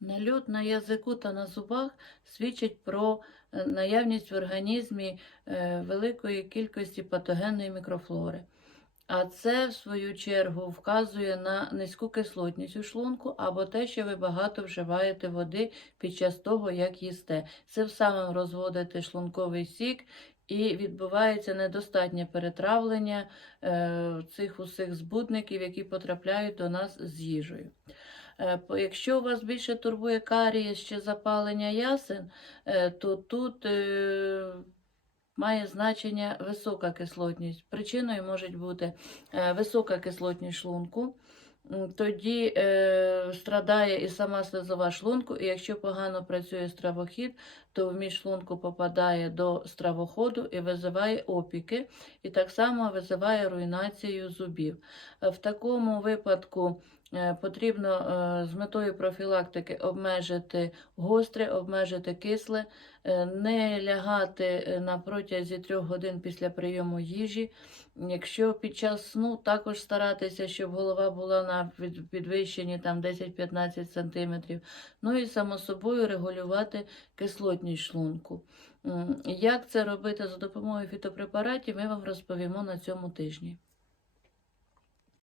Нальот на язику та на зубах свідчить про е, наявність в організмі е, великої кількості патогенної мікрофлори. А це, в свою чергу, вказує на низьку кислотність у шлунку або те, що ви багато вживаєте води під час того, як їсте. Цим самим розводите шлунковий сік і відбувається недостатнє перетравлення е, цих усіх збудників, які потрапляють до нас з їжею. Е, Якщо вас більше турбує карієс чи запалення ясен, е, то тут е, має значення висока кислотність. Причиною може бути висока кислотність шлунку. Тоді е, страдає і сама слизова шлунку, і якщо погано працює стравохід, то в міжшлунку попадає до стравоходу і визиває опіки, і так само визиває руйнацію зубів. Е, В такому випадку е, потрібно е, з метою профілактики обмежити гостре, обмежити кисле, не лягати е, на протязі трьох годин після прийому їжі. Якщо під час сну також старатися, щоб голова була на підвищенні там 10-15 см. Ну і само собою регулювати кислотність шлунку. Як це робити за допомогою фітопрепаратів, ми вам розповімо на цьому тижні.